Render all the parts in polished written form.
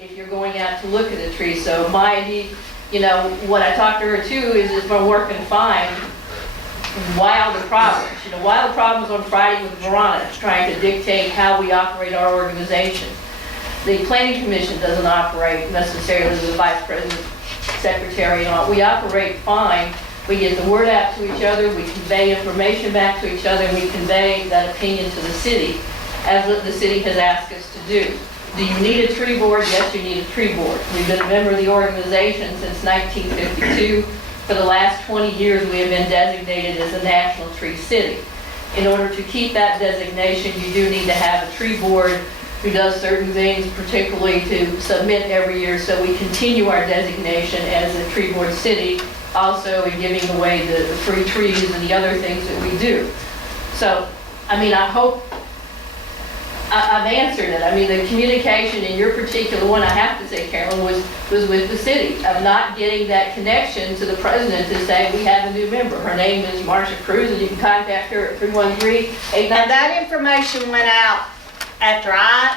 if you're going out to look at a tree. So my idea, you know, what I talked to her too is we're working fine while the problems, you know, while the problems on Friday with Veronica, trying to dictate how we operate our organization. The planning commission doesn't operate necessarily with the vice president, secretary, and all. We operate fine. We get the word out to each other, we convey information back to each other, and we convey that opinion to the city, as the city has asked us to do. Do you need a tree board? Yes, you need a tree board. We've been a member of the organization since 1952. For the last 20 years, we have been designated as a national tree city. In order to keep that designation, you do need to have a tree board who does certain things, particularly to submit every year, so we continue our designation as a tree board city, also in giving away the free trees and the other things that we do. So, I mean, I hope I've answered it. I mean, the communication in your particular one, I have to say, Carolyn, was with the city, of not getting that connection to the president to say, we have a new member. Her name is Marcia Cruz, and you can contact her at 313-899. And that information went out after I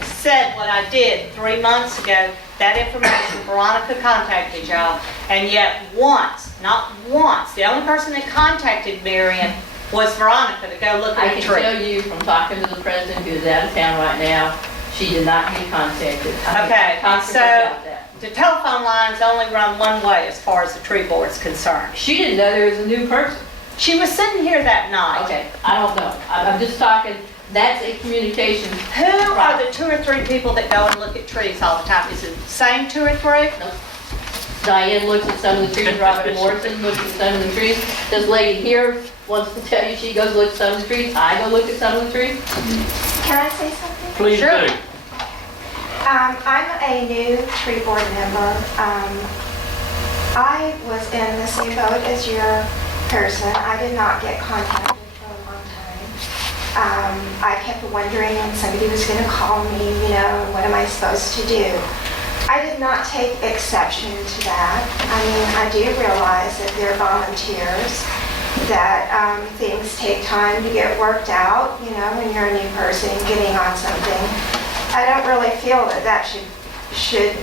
said what I did 3 months ago. That information, Veronica contacted y'all, and yet once, not once, the only person that contacted Marion was Veronica to go look I at can the tree. tell you from talking to the president, who is out of town right now, she did not get contacted. Okay, I talked to so her about that. the telephone lines only run one way as far as the tree board is concerned. She didn't know there was a new person. She was sitting here that night. Okay, I don't know. I'm just talking, that's a communication. Who are the 2 or 3 people that go and look at trees all the time? Is it the same 2 or 3? Diane looks at some of the trees, Robert Morrison looks at some of the trees. This lady here wants to tell you she goes look at some of the trees. I go look at some of the trees. Can I say something? Please Sure. do. I'm a new tree board member. I was in the same boat as your person. I did not get contacted for a long time. I kept wondering when somebody was going to call me, you know, what am I supposed to do? I did not take exception to that. I mean, I do realize that they're volunteers, that things take time to get worked out, you know, when you're a new person getting on something. I don't really feel that that should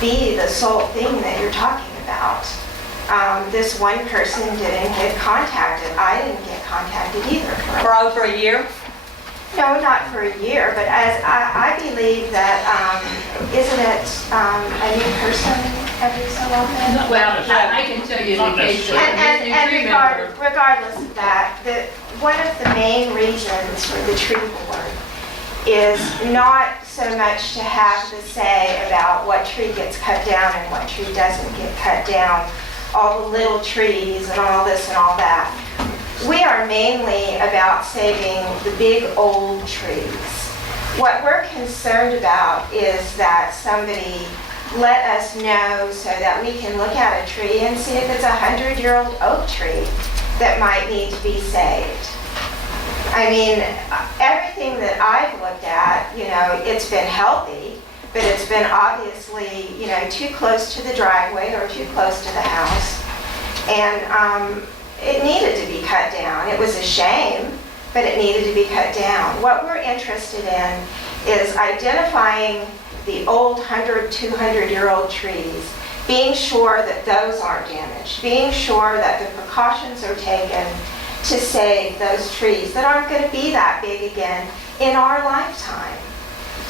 be the sole thing that you're talking about. This one person didn't get contacted. I didn't get contacted either. For over a year? No, not for a year, but as I believe that, isn't it a new person every so often? Well, I can tell you Not the case of necessarily. this new tree member. Regardless of that, one of the main reasons for the tree board is not so much to have the say about what tree gets cut down and what tree doesn't get cut down, all the little trees and all this and all that. We are mainly about saving the big old trees. What we're concerned about is that somebody let us know so that we can look at a tree and see if it's a 100-year-old oak tree that might need to be saved. I mean, everything that I've looked at, you know, it's been healthy, but it's been obviously, you know, too close to the driveway or too close to the house. And it needed to be cut down. It was a shame, but it needed to be cut down. What we're interested in is identifying the old 100, 200-year-old trees, being sure that those aren't damaged, being sure that the precautions are taken to save those trees that aren't going to be that big again in our lifetime.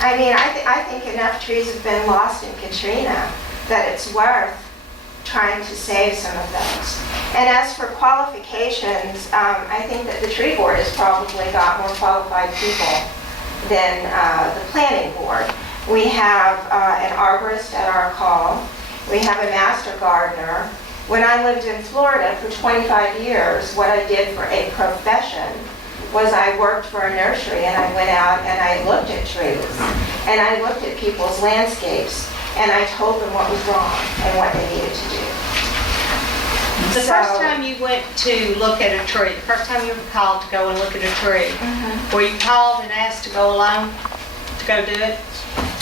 I mean, I think enough trees have been lost in Katrina that it's worth trying to save some of those. And as for qualifications, I think that the tree board has probably got more qualified people than the planning board. We have an arborist at our call. We have a master gardener. When I lived in Florida for 25 years, what I did for a profession was I worked for a nursery, and I went out and I looked at trees and I looked at people's landscapes and I told them what was wrong and what they needed to do. The first time you went to look at a tree, the first time you were called to go and look at a tree, were you called and asked to go alone, to go do it?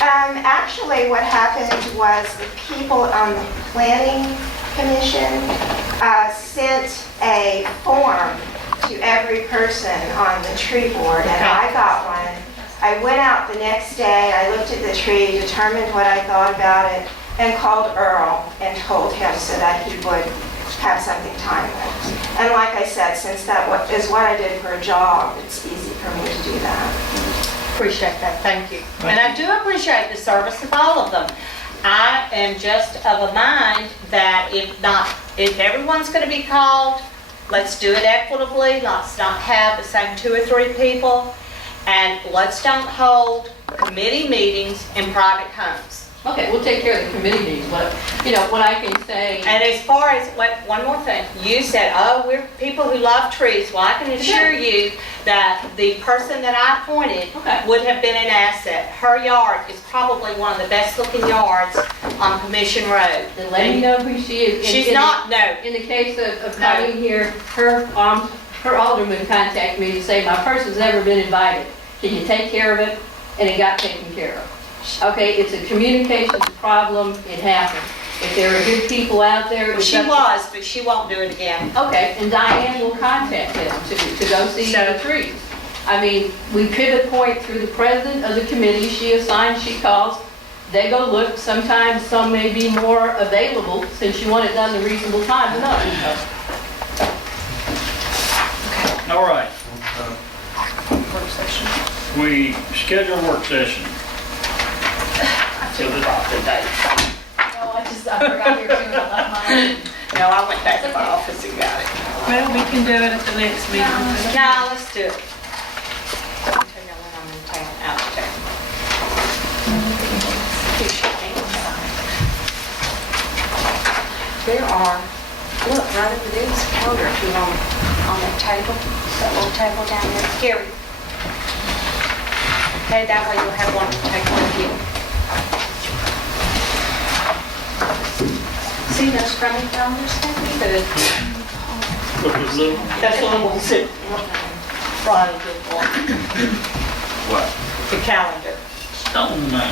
Actually, what happened was the people on the planning commission sent a form to every person on the tree board, and Okay. I got one I went out the next day, I looked at the tree, determined what I thought about it, and called Earl and told him so that he would have something timely. And like I said, since that is what I did for a job, it's easy for me to do that. Appreciate that, thank you. And I do appreciate the service of all of them. I am just of a mind that if everyone's gonna be called, let's do it equitably, let's not have the same 2 or 3 people, and let's don't hold committee meetings in private homes. Okay, we'll take care of the committee meetings, but, you know, what I can say, And as far as, one more thing, you said, oh, we're people who love trees. Well, I can assure you that the person that I appointed Okay. would have been an asset. Her yard is probably one of the best looking yards on Commission Road. then let me know who she is. She's not, no. In the case of Colleen here, her alderman contacted me to say, my person's never been invited. Can you take care of it? And it got taken care of. Okay, it's a communications problem, it happens. If there are good people out there. Well, it's she up to- was, but she won't do it again. Okay, and Diane will contact them to go see the trees. I mean, we pivot point through the president of the committee, she assigns, she calls, they go look, sometimes some may be more available since you want it done in a reasonable time than others. All right, Work session. we schedule a work session. So the- I forgot you were doing it last night. No, I went back to my office and got it. Well, we can do it at the next meeting. No, let's do it. I'll tell you when I'm in town, out of town. There are, look, right over there's a calendar if you want, on that table, that little table down there. Gary. Okay, that way you'll have one to take with you. See those crummy calendars? Good. Look at little, That's the one we'll sit. Ronnie did one. what? The calendar. Oh, man.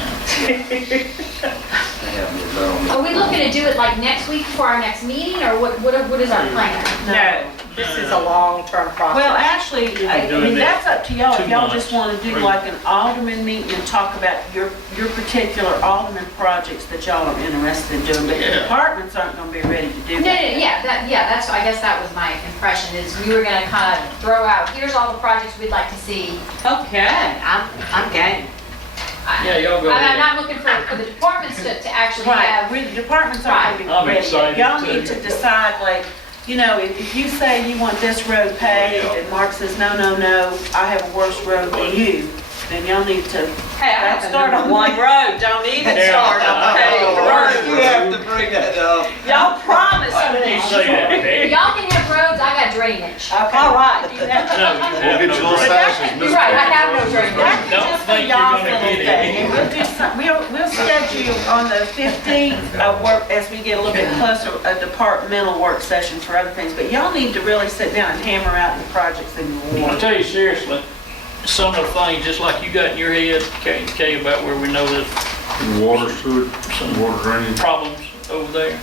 Are we looking to do it like next week before our next meeting, or what is our plan? No, this is a long-term process. Well, actually, I doing mean, this that's up to y'all. If 2 y'all just want to do months. like an alderman meeting and talk about your particular alderman projects that y'all are interested in doing, but the Yeah. departments aren't going to be ready to do No, that. that's, I guess that was my impression, is we were gonna kind of throw out, here's all the projects we'd like to see. Okay, I'm game. Yeah, y'all go I'm ahead. not looking for the departments to actually Right, have, the departments aren't going to I'm be ready. excited Y'all too. need to decide, like, you know, if you say you want this road paved, and Mark says, no, I have a worse road than you, then y'all need to, Hey, I have to Start start on on one road, don't even Yeah. start on paved road. You have to bring that up. Y'all promised me. You say that, Peggy. y'all can have roads, I got drainage. All right. you have- No, you We'll have get no you little break. sashes, You're right, I have no drainage. that's Don't just for think you're y'all's gonna little get it. thing. And we'll do some, we'll schedule on the 15th of work, as we get a little bit closer, a departmental work session for other things. But y'all need to really sit down and hammer out the projects that you I'll want. tell you seriously, some of the things, just like you got in your head, Kay, about where we know there's Water, sewer, water drainage. problems over there.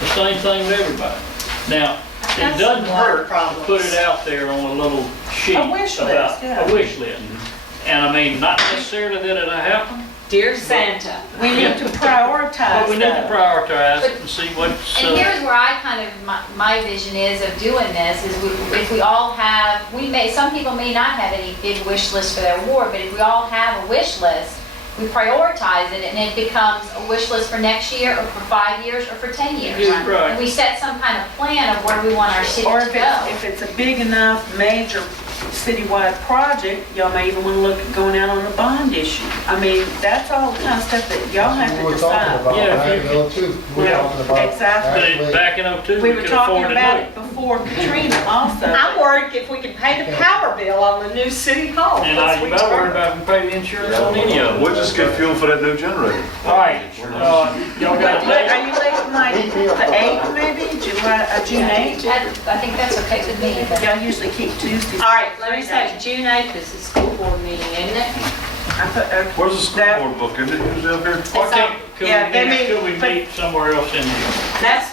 The same thing with everybody. Now, got it doesn't some water hurt to problems. put it out there on a little sheet. A wish list, about- yeah. A wish list. And I mean, not necessarily that it'll happen, Dear Santa. We need to prioritize but we need to though. prioritize it and see what's, And here's where I kind of, my vision is of doing this, is if we all have, some people may not have any big wish list for their ward, but if we all have a wish list, we prioritize it, and it becomes a wish list for next year, or for 5 years, or for 10 years. Yeah, right. And we set some kind of plan of where we want our city Or to go. if it's a big enough major citywide project, y'all may even want to look at going out on a bond issue. I mean, that's all the kind of stuff that y'all have to We're talking decide. about Yeah, that if you- though too. We're Yeah, talking about exactly. but it, actually- back in '02, We we were could talking afford to do about it. it before Katrina also. I'm worried if we can pay the power bill on the new city hall. And once you we better worry turn. about if we pay the insurance on any of We'll it. just get fuel for that new generator. All right, y'all got Are that? you leaving like the 8th maybe, June 8th? I think that's okay with me. Y'all usually keep Tuesdays. All right, let me say, June 8th is the school board meeting, isn't it? I put, Where's the school That- board book? Is it up here? Why can't, Yeah, they could we meet somewhere else in here? That's